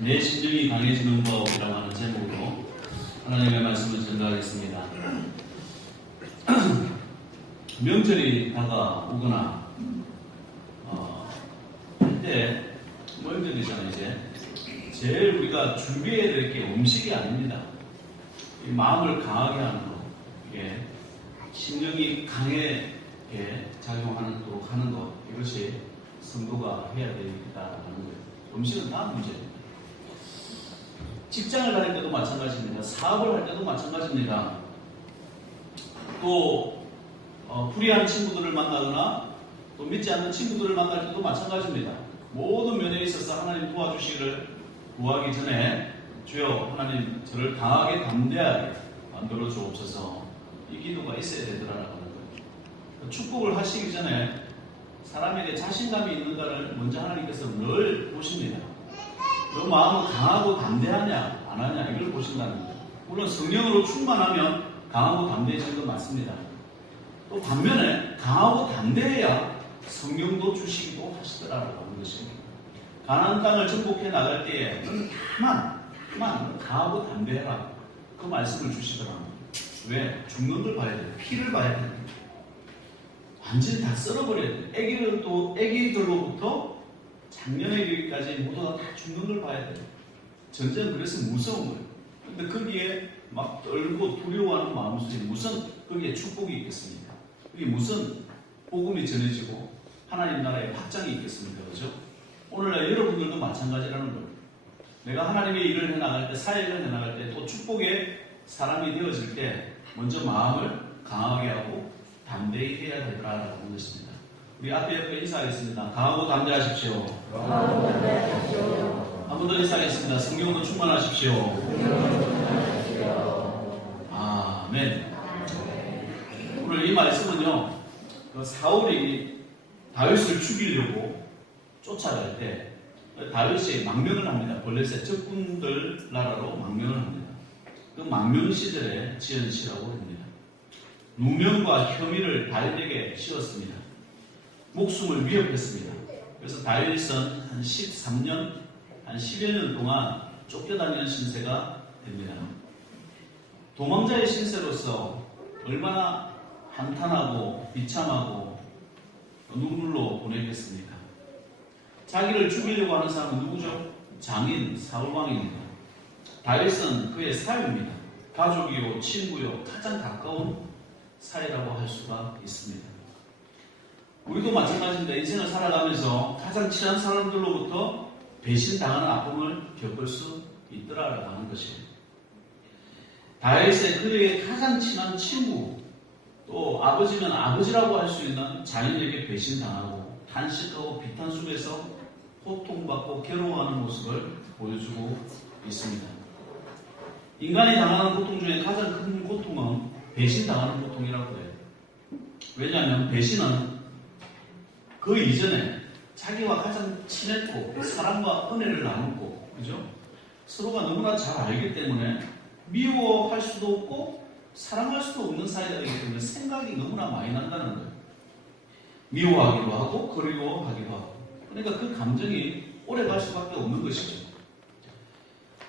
내 심정이 강해지는 법이라고 하는 제목으로 하나님의 말씀을 전달하겠습니다. 명절이 다가오거나 할 때 명절이잖아요. 이제 제일 우리가 준비해야 될 게 음식이 아닙니다. 이 마음을 강하게 하는 것, 이게 심령이 강하게 작용하도록 하는 것, 이것이 성도가 해야 되겠다는 거예요. 음식은 다 문제입니다. 직장을 다닐 때도 마찬가지입니다. 사업을 할 때도 마찬가지입니다. 또 불의한 친구들을 만나거나 또 믿지 않는 친구들을 만날 때도 마찬가지입니다. 모든 면에 있어서 하나님 도와주시기를 구하기 전에 주여 하나님 저를 강하게 담대하게 만들어 주옵소서, 이 기도가 있어야 되더라라는 거예요. 축복을 하시기 전에 사람에게 자신감이 있는가를 먼저 하나님께서 늘 보십니다. 너 마음은 강하고 담대하냐 안 하냐 이걸 보신다는 거예요. 물론 성령으로 충만하면 강하고 담대해지는 건 맞습니다. 또 반면에 강하고 담대해야 성령도 주시기도 하시더라라고 하는 것입니다. 가나안 땅을 정복해 나갈 때에 너는 다만 강하고 담대해라, 그 말씀을 주시더라고요. 왜? 죽는 걸 봐야 돼요. 피를 봐야 돼요. 완전히 다 썰어버려야 돼요. 애기들로부터 작년에까지 모두 다 죽는 걸 봐야 돼요. 전쟁은 그래서 무서운 거예요. 근데 거기에 막 떨고 두려워하는 마음 속에 무슨 거기에 축복이 있겠습니까? 그게 무슨 복음이 전해지고 하나님 나라의 확장이 있겠습니까? 그죠? 오늘날 여러분들도 마찬가지라는 거예요. 내가 하나님의 일을 해나갈 때, 사역을 해나갈 때, 또 축복의 사람이 되어질 때 먼저 마음을 강하게 하고 담대히 해야 되더라라고 하는 것입니다. 우리 앞에 인사하겠습니다. 강하고 담대하십시오. 한 번 더 인사하겠습니다. 성령으로 충만하십시오. 아멘. 오늘 이 말씀은요, 사울이 다윗을 죽이려고 쫓아갈 때 다윗이 망명을 합니다. 블레셋 적군들 나라로 망명을 합니다. 그 망명 시절에 지은 시라고 합니다. 누명과 혐의를 다윗에게 씌웠습니다. 목숨을 위협했습니다. 그래서 다윗은 한 13년, 한 10여 년 동안 쫓겨다니는 신세가 됩니다. 도망자의 신세로서 얼마나 한탄하고 비참하고 눈물로 보내겠습니까? 자기를 죽이려고 하는 사람은 누구죠? 장인 사울왕입니다. 다윗은 그의 사위입니다. 가족이요, 친구요, 가장 가까운 사이라고 할 수가 있습니다. 우리도 마찬가지입니다. 인생을 살아가면서 가장 친한 사람들로부터 배신당하는 아픔을 겪을 수 있더라라고 하는 것입니다. 다윗의 그의 가장 친한 친구, 또 아버지면 아버지라고 할 수 있는 자인에게 배신당하고 탄식하고 비탄 속에서 고통받고 괴로워하는 모습을 보여주고 있습니다. 인간이 당하는 고통 중에 가장 큰 고통은 배신당하는 고통이라고 해요. 왜냐하면 배신은 그 이전에 자기와 가장 친했고 사랑과 은혜를 나눴고, 그죠? 서로가 너무나 잘 알기 때문에 미워할 수도 없고 사랑할 수도 없는 사이가 되기 때문에 생각이 너무나 많이 난다는 거예요. 미워하기도 하고 그리워하기도 하고. 그러니까 그 감정이 오래 갈 수밖에 없는 것이죠.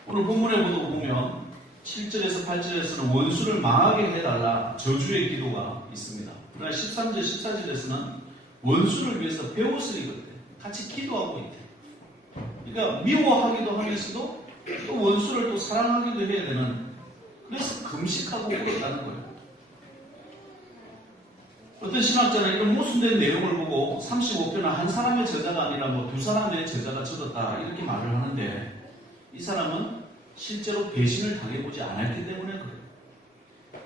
오늘 본문에 보면 7절에서 8절에서는 원수를 망하게 해달라 저주의 기도가 있습니다. 그러나 13절, 14절에서는 원수를 위해서 배웠으니 그때 같이 기도하고 있대. 그러니까 미워하기도 하면서도 또 원수를 또 사랑하기도 해야 되는, 그래서 금식하고 울었다는 거예요. 어떤 신학자는 이런 모순된 내용을 보고 35편은 한 사람의 저자가 아니라 두 사람의 저자가 적었다 이렇게 말을 하는데, 이 사람은 실제로 배신을 당해보지 않았기 때문에 그래요.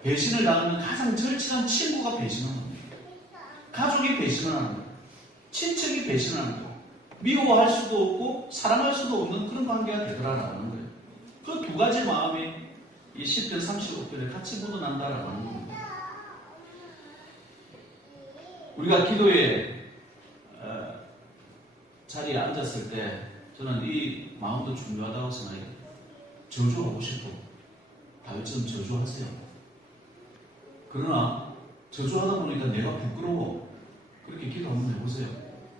배신을 당하면 가장 절친한 친구가 배신하는 거예요. 가족이 배신을 하는 거예요. 친척이 배신을 하는 거예요. 미워할 수도 없고 사랑할 수도 없는 그런 관계가 되더라라는 거예요. 그 두 가지 마음이 이 10편 35편에 같이 묻어난다라고 하는 겁니다. 우리가 기도의 자리에 앉았을 때 저는 이 마음도 중요하다고 생각해요. 저주하고 싶어. 다윗처럼 저주하세요. 그러나 저주하다 보니까 내가 부끄러워. 그렇게 기도 한번 해보세요.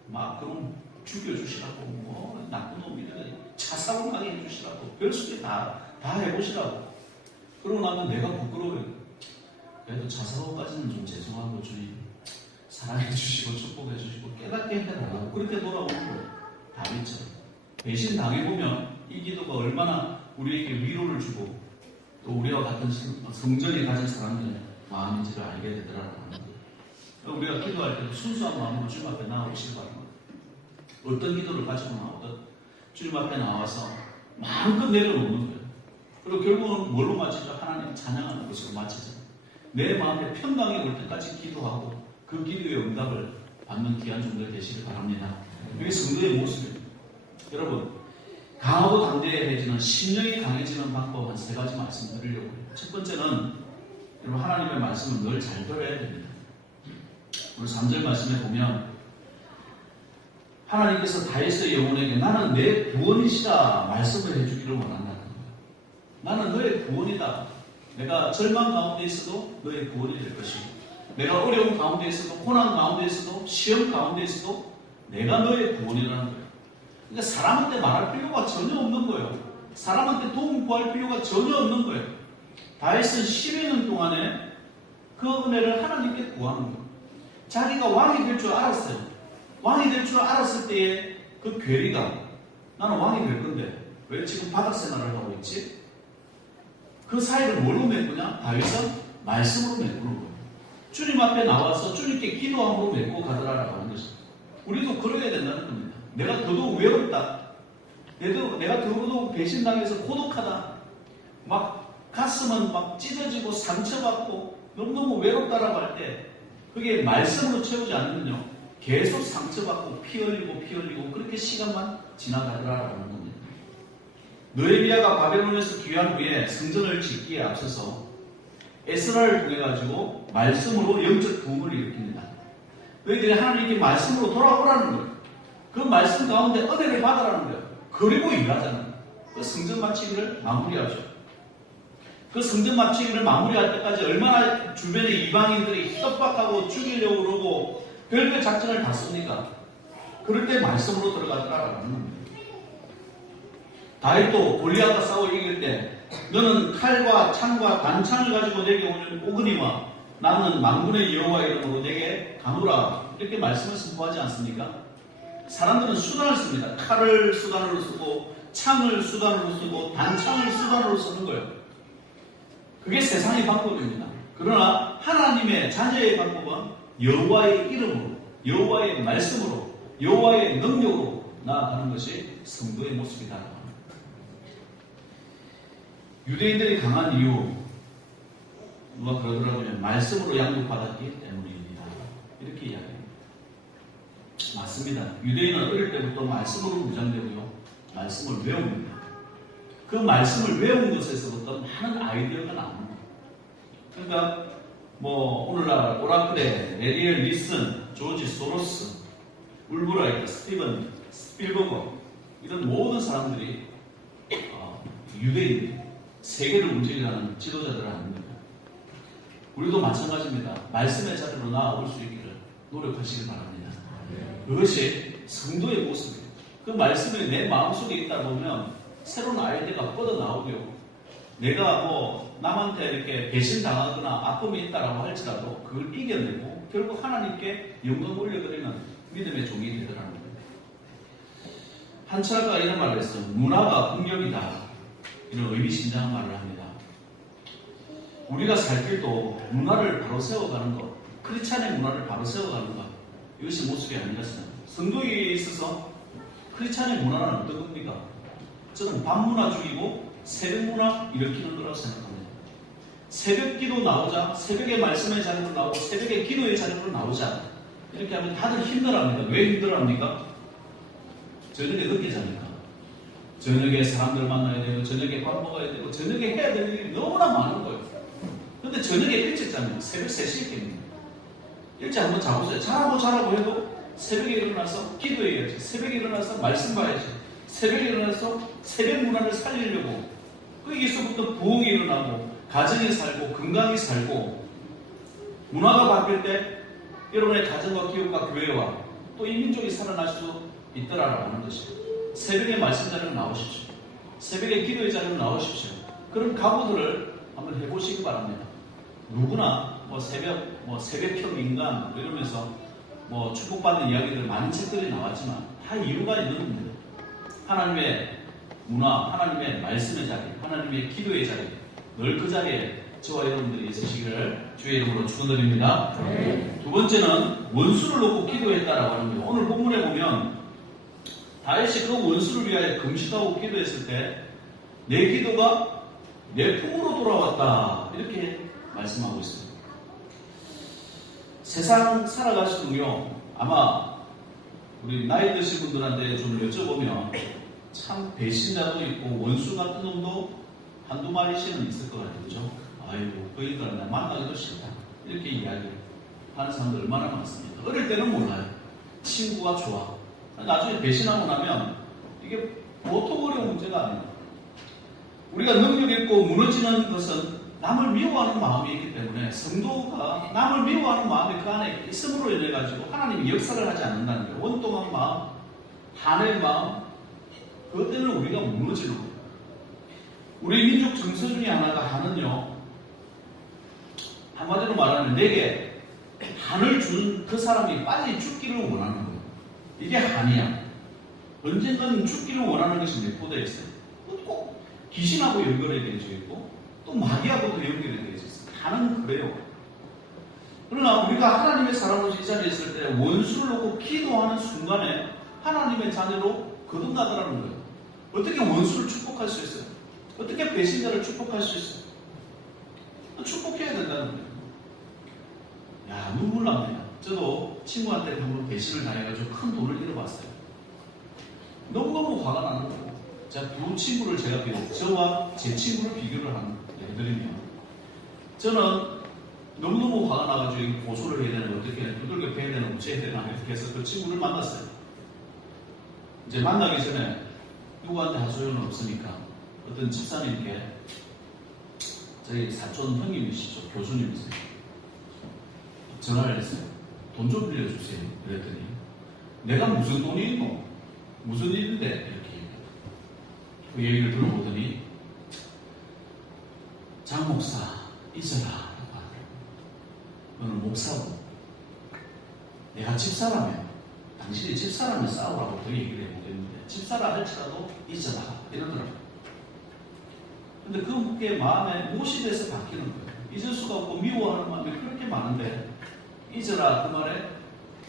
막 그럼 죽여주시라고 나쁜 놈이다. 차 사고 나게 해주시라고. 별수도 다 해보시라고. 그러고 나면 내가 부끄러워요. 그래도 차 사고까지는 좀 죄송하고 주님 사랑해 주시고 축복해 주시고 깨닫게 해달라고 그렇게 돌아오는 거예요. 다윗처럼. 배신 당해보면 이 기도가 얼마나 우리에게 위로를 주고 또 우리와 같은 성전이 가진 사람들의 마음인지를 알게 되더라라는 거예요. 우리가 기도할 때도 순수한 마음으로 주님 앞에 나아오시기 바랍니다. 어떤 기도를 가지고 나오든 주님 앞에 나와서 마음껏 내려놓는 거예요. 그리고 결국은 뭘로 마치죠? 하나님 찬양하는 것으로 마치죠. 내 마음에 평강이 올 때까지 기도하고 그 기도의 응답을 받는 귀한 종들 되시길 바랍니다. 이게 성도의 모습입니다. 여러분, 강하고 담대해지는 심령이 강해지는 방법 한 3가지 말씀드리려고 해요. 첫 번째는 여러분 하나님의 말씀을 늘 잘 들어야 됩니다. 오늘 3절 말씀에 보면 하나님께서 다윗의 영혼에게 나는 내 구원이시라 말씀을 해주기를 원한다는 거예요. 나는 너의 구원이다. 내가 절망 가운데 있어도 너의 구원이 될 것이고 내가 어려운 가운데 있어도 고난 가운데 있어도 시험 가운데 있어도 내가 너의 구원이라는 거예요. 그러니까 사람한테 말할 필요가 전혀 없는 거예요. 사람한테 도움 구할 필요가 전혀 없는 거예요. 다윗은 10여 년 동안에 그 은혜를 하나님께 구하는 거예요. 자기가 왕이 될 줄 알았어요. 왕이 될 줄 알았을 때의 그 괴리가 나는 왕이 될 건데 왜 지금 바닥 생활을 하고 있지? 그 사이를 뭘로 메꾸냐? 다윗은 말씀으로 메꾸는 거예요. 주님 앞에 나와서 주님께 기도함으로 메꾸고 가더라라고 하는 것입니다. 우리도 그래야 된다는 겁니다. 내가 더더욱 외롭다. 내가 더더욱 배신당해서 고독하다. 막 가슴은 막 찢어지고 상처받고 너무너무 외롭다라고 할 때 그게 말씀으로 채우지 않으면요. 계속 상처받고 피 흘리고 그렇게 시간만 지나가더라라고 하는 겁니다. 느헤미야가 바벨론에서 귀환 후에 성전을 짓기에 앞서서 에스라를 통해 가지고 말씀으로 영적 부흥을 일으킵니다. 너희들이 하나님께 말씀으로 돌아오라는 거예요. 그 말씀 가운데 은혜를 받으라는 거예요. 그리고 일하자는 그 성전 마치기를 마무리하죠. 그 성전 마치기를 마무리할 때까지 얼마나 주변의 이방인들이 협박하고 죽이려고 그러고 별별 작전을 다 씁니까? 그럴 때 말씀으로 들어가더라라는 겁니다. 다윗도 골리앗과 싸워 이길 때 너는 칼과 창과 단창을 가지고 내게 오거니와 나는 만군의 여호와의 이름으로 내게 가노라 이렇게 말씀을 선포하지 않습니까? 사람들은 수단을 씁니다. 칼을 수단으로 쓰고 창을 수단으로 쓰고 단창을 수단으로 쓰는 거예요. 그게 세상의 방법입니다. 그러나 하나님의 자녀의 방법은 여호와의 이름으로 여호와의 말씀으로 여호와의 능력으로 나아가는 것이 성도의 모습이다. 유대인들이 강한 이유 누가 그러더라고요. 말씀으로 양육받았기 때문입니다. 이렇게 이야기합니다. 맞습니다. 유대인은 어릴 때부터 말씀으로 무장되고요. 말씀을 외웁니다. 그 말씀을 외운 것에서부터 많은 아이디어가 나옵니다. 그러니까 오늘날 오라클의 레리엘 리슨, 조지 소로스, 울브라이트, 스티븐 스필버거 이런 모든 사람들이 유대인 세계를 움직이는 지도자들을 합니다. 우리도 마찬가지입니다. 말씀의 자리로 나아올 수 있기를 노력하시길 바랍니다. 그것이 성도의 모습이에요. 그 말씀이 내 마음속에 있다 보면 새로운 아이디어가 뻗어나오고요. 내가 남한테 이렇게 배신당하거나 아픔이 있다라고 할지라도 그걸 이겨내고 결국 하나님께 영광 올려드리는 믿음의 종이 되더라는 거예요. 한 철학가가 이런 말을 했어요. 문화가 공격이다. 이런 의미심장한 말을 합니다. 우리가 살 길도 문화를 바로 세워가는 것, 크리스찬의 문화를 바로 세워가는 것, 이것이 모습이 아닌가 생각합니다. 성도에 있어서 크리스찬의 문화는 어떤 겁니까? 저는 밤문화 죽이고 새벽 문화 일으키는 거라고 생각합니다. 새벽 기도 나오자, 새벽에 말씀의 자리로 나오고 새벽에 기도의 자리로 나오자 이렇게 하면 다들 힘들어합니다. 왜 힘들어합니까? 저녁에 늦게 자니까. 저녁에 사람들 만나야 되고 저녁에 밥 먹어야 되고 저녁에 해야 될 일이 너무나 많은 거예요. 근데 저녁에 일찍 자면 새벽 3시에 깹니다. 일찍 한번 자보세요. 자라고 해도 새벽에 일어나서 기도해야지. 새벽에 일어나서 말씀 봐야지. 새벽에 일어나서 새벽 문화를 살리려고 거기서부터 부흥이 일어나고 가정이 살고 건강이 살고 문화가 바뀔 때 여러분의 가정과 기업과 교회와 또 이 민족이 살아날 수 있더라라고 하는 것입니다. 새벽에 말씀 자리로 나오십시오. 새벽에 기도의 자리로 나오십시오. 그런 각오들을 한번 해보시기 바랍니다. 누구나 새벽형 인간 이러면서 축복받는 이야기들 많은 책들이 나왔지만 다 이유가 있는 겁니다. 하나님의 문화, 하나님의 말씀의 자리, 하나님의 기도의 자리, 늘 그 자리에 저와 여러분들이 있으시기를 주의 이름으로 축원드립니다. 네. 두 번째는 원수를 놓고 기도했다라고 하는 거예요. 오늘 본문에 보면 다윗이 그 원수를 위하여 금식하고 기도했을 때 내 기도가 내 품으로 돌아왔다 이렇게 말씀하고 있습니다. 세상 살아가시면요 아마 우리 나이 드신 분들한테 좀 여쭤보면 참 배신자도 있고 원수 같은 놈도 한두 마리씩은 있을 것 같아요. 그죠? 아이고 그 인간은 나 만나기도 싫다 이렇게 이야기를 하는 사람들 얼마나 많습니까? 어릴 때는 몰라요. 친구가 좋아. 나중에 배신하고 나면 이게 보통 어려운 문제가 아닙니다. 우리가 능력 있고 무너지는 것은 남을 미워하는 마음이 있기 때문에 성도가 남을 미워하는 마음이 그 안에 있음으로 인해 가지고 하나님이 역사를 하지 않는다는 거예요. 원동한 마음, 한의 마음, 그것 때문에 우리가 무너지는 거예요. 우리 민족 정서 중에 하나가 한은요, 한마디로 말하면 내게 한을 준 그 사람이 빨리 죽기를 원하는 거예요. 이게 한이야. 언젠가는 죽기를 원하는 것이 내포되어 있어요. 꼭 귀신하고 연결이 되어져 있고 또 마귀하고도 연결이 되어져 있어요. 한은 그래요. 그러나 우리가 하나님의 사람으로 이 자리에 있을 때 원수를 놓고 기도하는 순간에 하나님의 자녀로 거듭나더라는 거예요. 어떻게 원수를 축복할 수 있어요? 어떻게 배신자를 축복할 수 있어요? 축복해야 된다는 거예요. 야, 눈물 납니다. 저도 친구한테 한번 배신을 당해가지고 큰 돈을 잃어봤어요. 너무너무 화가 나는 거예요. 자, 두 친구를 제가 저와 제 친구를 비교를 해드리면 저는 너무너무 화가 나가지고 고소를 해야 되는 어떻게 두들겨 패야 되는 어찌 해야 되나 이렇게 해서 그 친구를 만났어요. 이제 만나기 전에 누구한테 할 소용은 없으니까 어떤 집사님께 저희 사촌 형님이시죠. 교수님이세요. 전화를 했어요. 돈 좀 빌려주세요. 그랬더니 내가 무슨 돈이 있노? 무슨 일인데? 이렇게 그 얘기를 들어보더니 장 목사 잊어라. 너는 목사고 내가 집사라면 당신이 집사라면 싸우라고 그 얘기를 해보겠는데 집사라 할지라도 잊어라. 이러더라고요. 근데 그게 마음에 못이 돼서 바뀌는 거예요. 잊을 수가 없고 미워하는 마음이 그렇게 많은데 잊어라 그 말에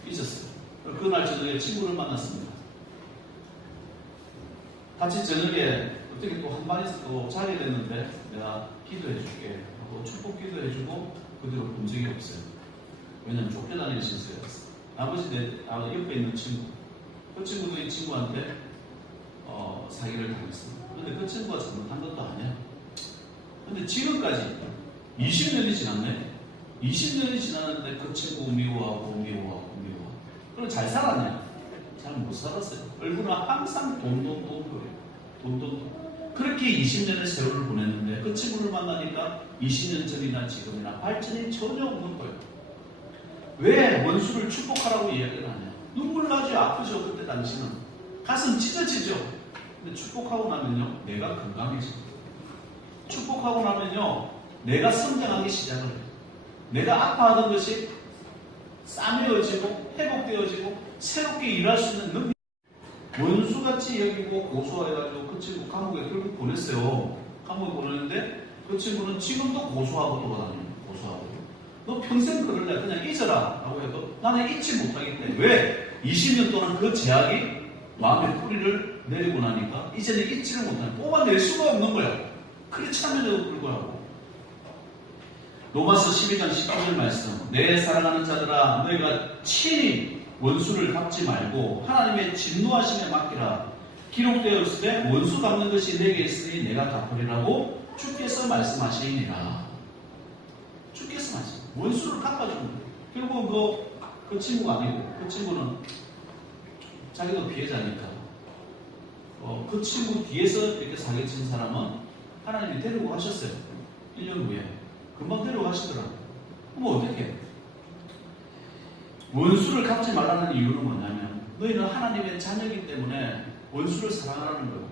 잊었어요. 그날 저녁에 친구를 만났습니다. 같이 저녁에 어떻게 또 한 마디씩 또 자게 됐는데 내가 기도해 줄게 하고 축복 기도해 주고 그 뒤로 본 적이 없어요. 왜냐면 쫓겨다니는 신세였어요. 아버지 옆에 있는 친구 그 친구도 이 친구한테 사기를 당했습니다. 근데 그 친구가 잘못한 것도 아니야. 근데 지금까지 20년이 지났네. 20년이 지났는데 그 친구 미워하고. 그럼 잘 살았냐? 잘 못 살았어요. 얼굴은 항상 돈. 그렇게 20년의 세월을 보냈는데 그 친구를 만나니까 20년 전이나 지금이나 발전이 전혀 없는 거예요. 왜 원수를 축복하라고 이야기를 하냐? 눈물 나죠? 아프죠? 그때 당시는. 가슴 찢어지죠? 근데 축복하고 나면요, 내가 건강해집니다. 축복하고 나면요, 내가 성장하기 시작을 해요. 내가 아파하던 것이 싸매어지고 회복되어지고 새롭게 일할 수 있는 능력. 원수같이 여기고 고소해가지고 그 친구 감옥에 결국 보냈어요. 감옥에 보냈는데 그 친구는 지금도 고소하고 돌아다녀요. 고소하고. 너 평생 그럴래? 그냥 잊어라 라고 해도 나는 잊지 못하겠대. 왜? 20년 동안 그 제약이 마음의 뿌리를 내리고 나니까 이제는 잊지를 못하는, 뽑아낼 수가 없는 거야. 그렇지 않음에도 불구하고. 로마서 12장 19절 말씀. 내 사랑하는 자들아, 너희가 친히 원수를 갚지 말고 하나님의 진노하심에 맡기라. 기록되었을 때 원수 갚는 것이 내게 있으니 내가 갚으리라고 주께서 말씀하시니라. 주께서 말씀. 원수를 갚아주는 거예요. 결국은 그 친구가 아니고 그 친구는 자기도 피해자니까 그 친구 뒤에서 이렇게 사기친 사람은 하나님이 데리고 가셨어요. 1년 후에. 금방 데려가시더라고요. 그럼 어떻게 해요? 원수를 갚지 말라는 이유는 뭐냐면 너희는 하나님의 자녀이기 때문에 원수를 사랑하라는 거예요.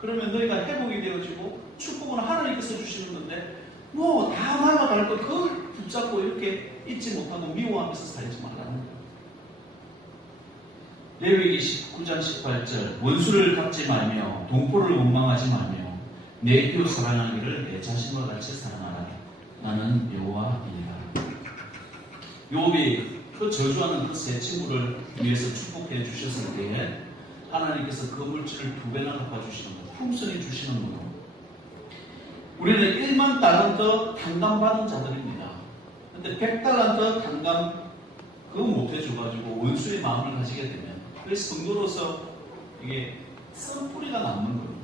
그러면 너희가 회복이 되어지고 축복은 하나님께서 주시는 건데 뭐 다 날아갈 거 그걸 붙잡고 이렇게 잊지 못하고 미워하면서 살지 말라는 거예요. 레위기 19장 18절 원수를 갚지 말며 동포를 원망하지 말며 내 이웃 사랑하기를 내 자신과 같이 사랑하라. 나는 여호와이니라. 욥이 그 저주하는 그 세 친구를 위해서 축복해 주셨을 때에 하나님께서 그 물질을 2배나 갚아주시는 것, 풍성히 주시는 것. 우리는 1만 달란트 탕감받은 자들입니다. 근데 100달란트 탕감 그거 못해줘가지고 원수의 마음을 가지게 되면 그 성도로서 이게 썬뿌리가 남는 거예요.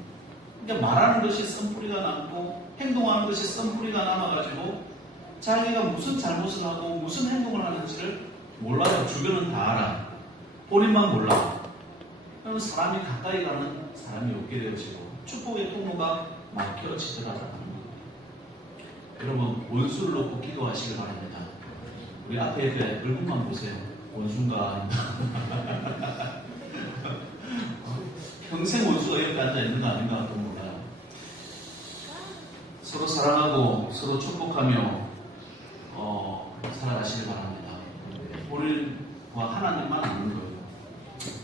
그러니까 말하는 것이 썬뿌리가 남고 행동하는 것이 썬뿌리가 남아가지고 자기가 무슨 잘못을 하고 무슨 행동을 하는지를 몰라요. 주변은 다 알아. 본인만 몰라. 그러면 사람이 가까이 가는 사람이 없게 되어지고 축복의 통로가 막혀지더라라는 거예요. 여러분 원수를 놓고 기도하시길 바랍니다. 우리 앞에 얼굴만 보세요. 원수인가 평생 원수가 옆에 앉아있는 거 아닌가 또 몰라요. 서로 사랑하고 서로 축복하며 살아가시길 바랍니다. 우리와 하나님만 아는 거예요.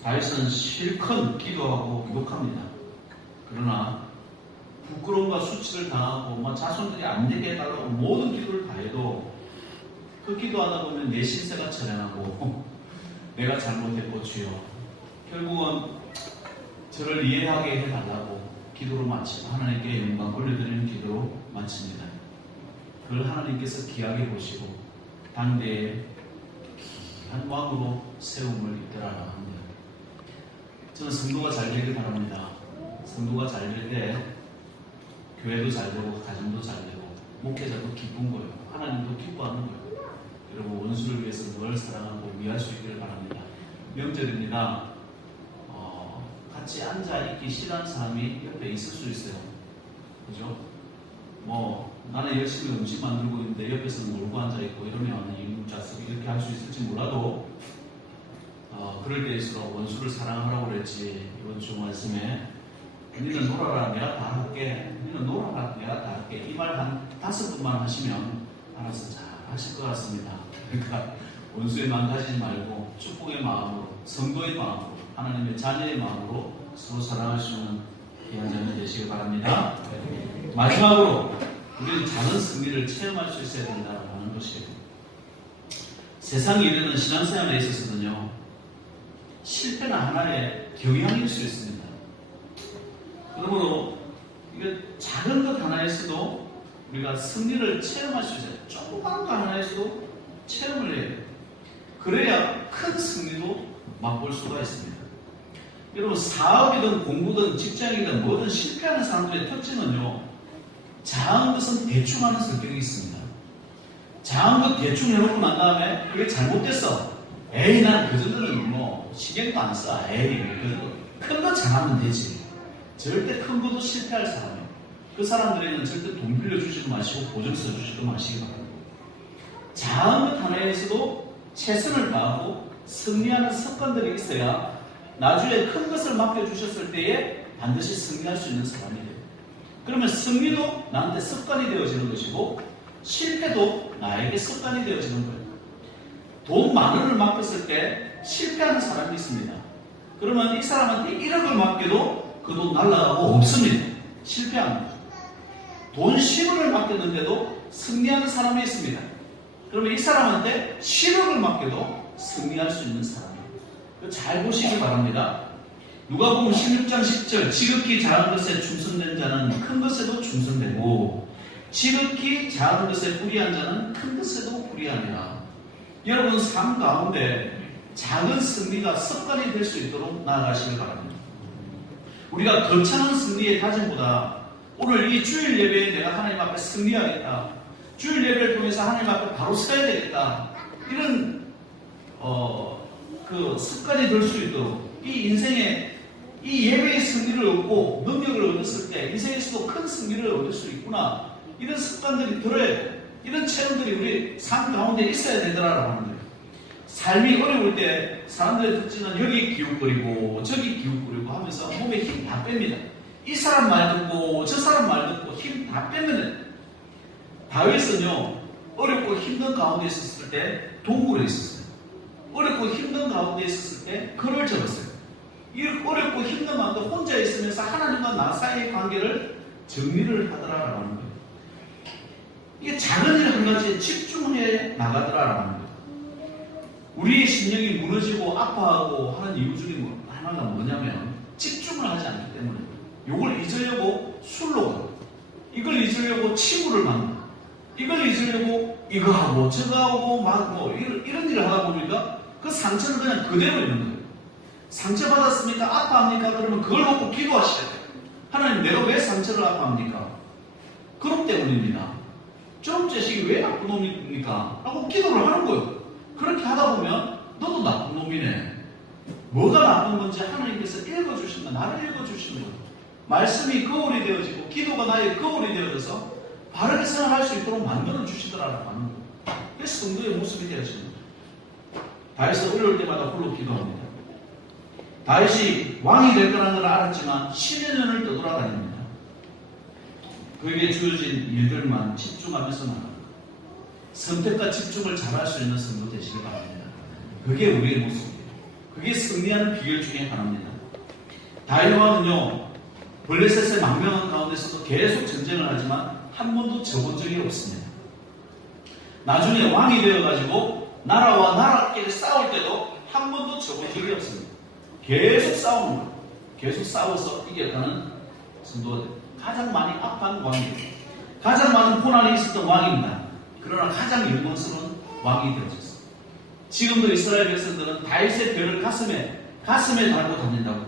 다윗은 실컷 기도하고 기록합니다. 그러나 부끄러움과 수치를 당하고 자손들이 안 되게 해달라고 모든 기도를 다 해도 그 기도하다 보면 내 신세가 처량하고 내가 잘못했고 주여 결국은 저를 이해하게 해달라고 기도로 마치고 하나님께 영광 올려드리는 기도로 마칩니다. 그걸 하나님께서 귀하게 보시고 당대에 귀한 왕으로 세움을 잇더라라 합니다. 저는 성도가 잘 되길 바랍니다. 성도가 잘 될 때 교회도 잘 되고 가정도 잘 되고 목회자도 기쁜 거예요. 하나님도 기뻐하는 거예요. 여러분 원수를 위해서 늘 사랑하고 위할 수 있기를 바랍니다. 명절입니다. 같이 앉아있기 싫어하는 사람이 옆에 있을 수 있어요. 그죠? 나는 열심히 음식 만들고 있는데 옆에서 놀고 앉아있고 이러면 이웃자식 이렇게 할 수 있을지 몰라도 그럴 때일수록 원수를 사랑하라고 그랬지. 이번 주 말씀에 니는 놀아라 내가 다 할게, 니는 놀아라 내가 다 할게, 이 말 한 5번만 하시면 알아서 잘 하실 것 같습니다. 그러니까 원수의 마음 가지지 말고 축복의 마음으로, 성도의 마음으로, 하나님의 자녀의 마음으로 서로 사랑할 수 있는 귀한 자녀 되시길 바랍니다. 마지막으로 우리는 작은 승리를 체험할 수 있어야 된다는 것이에요. 세상이 이르는 신앙생활에 있어서는요, 실패는 하나의 경향일 수 있습니다. 그러므로 이게 작은 것 하나에서도 우리가 승리를 체험할 수 있어요. 조그만 것 하나에서도 체험을 해야 돼요. 그래야 큰 승리도 맛볼 수가 있습니다. 여러분 사업이든 공부든 직장이든 뭐든 실패하는 사람들의 특징은요, 작은 것은 대충 하는 성격이 있습니다. 작은 것 대충 해놓고 난 다음에 그게 잘못됐어. 에이 난 그 정도는 신경도 안 써. 에이 큰 거 잘하면 되지. 절대 큰 것도 실패할 사람이에요. 그 사람들에게는 절대 돈 빌려주지도 마시고 보증 써주지도 마시기 바랍니다. 작은 것 하나에서도 최선을 다하고 승리하는 습관들이 있어야 나중에 큰 것을 맡겨주셨을 때에 반드시 승리할 수 있는 사람이 돼요. 그러면 승리도 나한테 습관이 되어지는 것이고 실패도 나에게 습관이 되어지는 거예요. 돈 10,000원을 맡겼을 때 실패하는 사람이 있습니다. 그러면 이 사람한테 1억을 맡겨도 그 돈 날라가고 없습니다. 실패합니다. 돈 10원을 맡겼는데도 승리하는 사람이 있습니다. 그러면 이 사람한테 10억을 맡겨도 승리할 수 있는 사람이에요. 잘 보시기 바랍니다. 누가복음 16장 10절 지극히 작은 것에 충성된 자는 큰 것에도 충성되고 지극히 작은 것에 불의한 자는 큰 것에도 불의하니라. 여러분 삶 가운데 작은 승리가 습관이 될 수 있도록 나아가시길 바랍니다. 우리가 거창한 승리의 다짐보다 오늘 이 주일 예배에 내가 하나님 앞에 승리하겠다, 주일 예배를 통해서 하나님 앞에 바로 서야 되겠다, 이런 그 습관이 될 수 있도록 이 인생에 이 예배의 승리를 얻고 능력을 얻었을 때 인생에서도 큰 승리를 얻을 수 있구나, 이런 습관들이 들어야 돼. 이런 체험들이 우리 삶 가운데 있어야 되더라라고 하는 거예요. 삶이 어려울 때 사람들의 특징은 여기 기웃거리고 저기 기웃거리고 하면서 몸에 힘 다 뺍니다. 이 사람 말 듣고 저 사람 말 듣고 힘 다 빼면 다윗은요 어렵고 힘든 가운데 있었을 때 동굴에 있었어요. 어렵고 힘든 가운데 있었을 때 글을 적었어요. 이 어렵고 힘든 가운데 혼자 있으면서 하나님과 나 사이의 관계를 정리를 하더라라는 거예요. 이게 작은 일 한 가지에 집중해 나가더라라는 거예요. 우리의 심령이 무너지고 아파하고 하는 이유 중에 하나가 뭐냐면 집중을 하지 않기 때문에 이걸 잊으려고 술로 가고 이걸 잊으려고 친구를 만나고 이걸 잊으려고 이거 하고 저거 하고 막 뭐 이런 일을 하다 보니까 그 상처를 그냥 그대로 있는 거예요. 상처받았습니까? 아파합니까? 그러면 그걸 놓고 기도하셔야 돼요. 하나님 내가 왜 상처를 아파합니까? 그럼 때문입니다. 저런 자식이 왜 나쁜 놈입니까? 라고 기도를 하는 거예요. 그렇게 하다 보면 너도 나쁜 놈이네. 뭐가 나쁜 건지 하나님께서 읽어주시면 나를 읽어주시는 거예요. 말씀이 거울이 되어지고 기도가 나의 거울이 되어져서 바르게 생활할 수 있도록 만들어 주시더라라고 하는 거예요. 그래서 성도의 모습이 되어지는 거예요. 다윗은 어려울 때마다 홀로 기도합니다. 다윗이 왕이 될 거라는 걸 알았지만 10여 년을 떠돌아다닙니다. 그에게 주어진 일들만 집중하면서 나갑니다. 선택과 집중을 잘할 수 있는 성도 되시길 바랍니다. 그게 우리의 모습이에요. 그게 승리하는 비결 중에 하나입니다. 다윗 왕은요 블레셋의 망명한 가운데서도 계속 전쟁을 하지만 한 번도 져본 적이 없습니다. 나중에 왕이 되어가지고 나라와 나라끼리 싸울 때도 한 번도 져본 적이 없습니다. 계속 싸우는 거예요. 계속 싸워서 이겨가는 성도가 됩니다. 가장 많이 아파한 왕이에요. 가장 많은 고난이 있었던 왕입니다. 그러나 가장 영광스러운 왕이 되어졌어요. 지금도 이스라엘 백성들은 다윗의 별을 가슴에 달고 다닌다고 해요.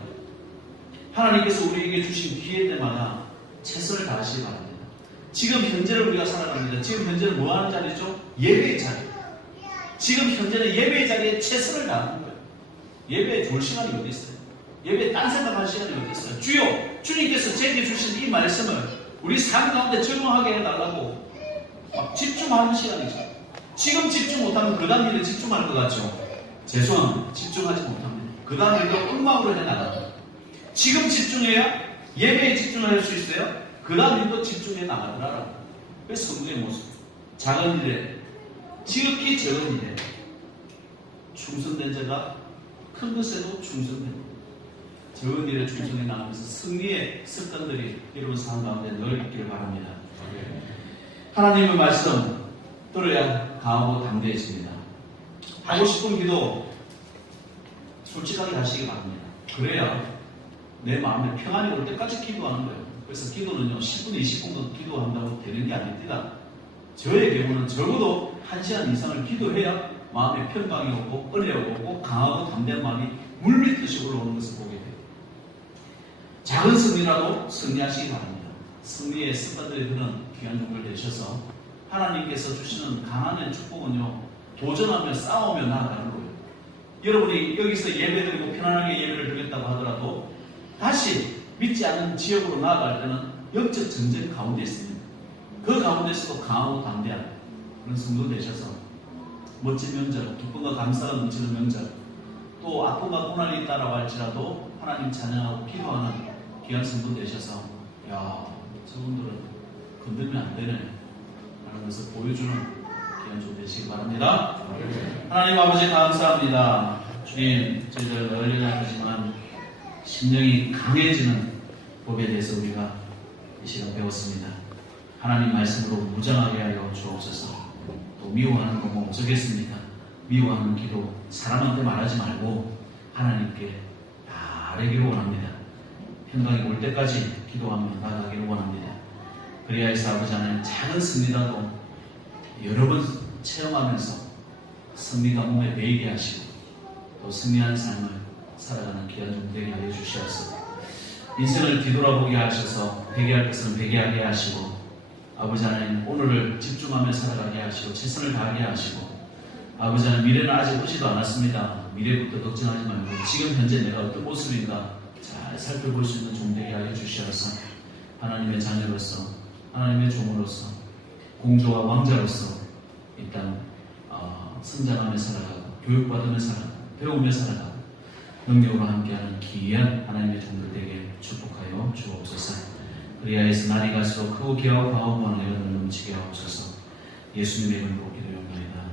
하나님께서 우리에게 주신 기회 때마다 최선을 다하시기 바랍니다. 지금 현재를 우리가 살아갑니다. 지금 현재는 뭐 하는 자리죠? 예배의 자리. 지금 현재는 예배의 자리에 최선을 다하는 거예요. 예배에 좋을 시간이 어디 있어요? 예배에 딴 생각할 시간이 어디 있어요? 주여, 주님께서 제게 주신 이 말씀을 우리 삶 가운데 적용하게 해달라고 막 집중하는 시간이죠. 지금 집중 못하면 그 다음 일에 집중할 것 같죠? 죄송합니다. 집중하지 못합니다. 그 다음 일도 엉망으로 해나갑니다. 지금 집중해야 예배에 집중할 수 있어요. 그 다음 일도 집중해 나가더라라고. 그래서 성도의 모습. 작은 일에, 지극히 적은 일에 충성된 자가 큰 것에도 충성됩니다. 적은 일에 충성해 나가면서 승리의 습관들이 여러분 삶 가운데 늘 있기를 바랍니다. 하나님의 말씀 들어야 강하고 담대해집니다. 하고 싶은 기도 솔직하게 하시기 바랍니다. 그래야 내 마음에 평안이 올 때까지 기도하는 거예요. 그래서 기도는요 10분, 20분 기도한다고 되는 게 아닙니다. 저의 경우는 적어도 1시간 이상을 기도해야 마음에 평강이 오고 은혜가 오고 강하고 담대한 마음이 물밀듯이 올라오는 것을 보게 돼요. 작은 승리라도 승리하시기 바랍니다. 승리의 습관들이 드는 귀한 종들 되셔서 하나님께서 주시는 강한 축복은요 도전하며 싸우며 나아가는 거예요. 여러분이 여기서 예배드리고 편안하게 예배를 드렸다고 하더라도 다시 믿지 않는 지역으로 나아갈 때는 영적 전쟁 가운데 있습니다. 그 가운데서도 강하고 담대한 그런 성도 되셔서 멋진 명절, 기쁨과 감사가 넘치는 명절, 또 아픔과 고난이 있다라고 할지라도 하나님 찬양하고 기도하는 귀한 성도 되셔서 야, 저분들은 건들면 안 되네 라는 것을 보여주는 귀한 종 되시기 바랍니다. 하나님 아버지 감사합니다. 주님, 저희들 늘 연약하지만 심령이 강해지는 법에 대해서 우리가 이 시간 배웠습니다. 하나님 말씀으로 무장하게 하여 주옵소서. 또 미워하는 거 뭐 어쩌겠습니까? 미워하는 기도 사람한테 말하지 말고 하나님께 바라기를 원합니다. 평강이 올 때까지 기도하며 나아가기를 원합니다. 그래야 해서 아버지 하나님 작은 승리라도 여러 번 체험하면서 승리가 몸에 배이게 하시고 또 승리하는 삶을 살아가는 귀한 종 되게 하여 주시옵소서. 인생을 뒤돌아보게 하셔서 회개할 것은 회개하게 하시고 아버지 하나님 오늘을 집중하며 살아가게 하시고 최선을 다하게 하시고 아버지 하나님 미래는 아직 오지도 않았습니다. 미래부터 걱정하지 말고 지금 현재 내가 어떤 모습인가 잘 살펴볼 수 있는 종 되게 하여 주시옵소서. 하나님의 자녀로서 하나님의 종으로서 공주와 왕자로서 일단 성장하며 살아가고 교육받으며 살아가, 배우며 살아가 능력으로 함께하는 귀한 하나님의 종들에게 축복하여 주옵소서. 그리하여서 날이 갈수록 크고 귀하고 과하고 많은 은혜가 넘치게 하옵소서. 예수님의 이름으로 기도합니다.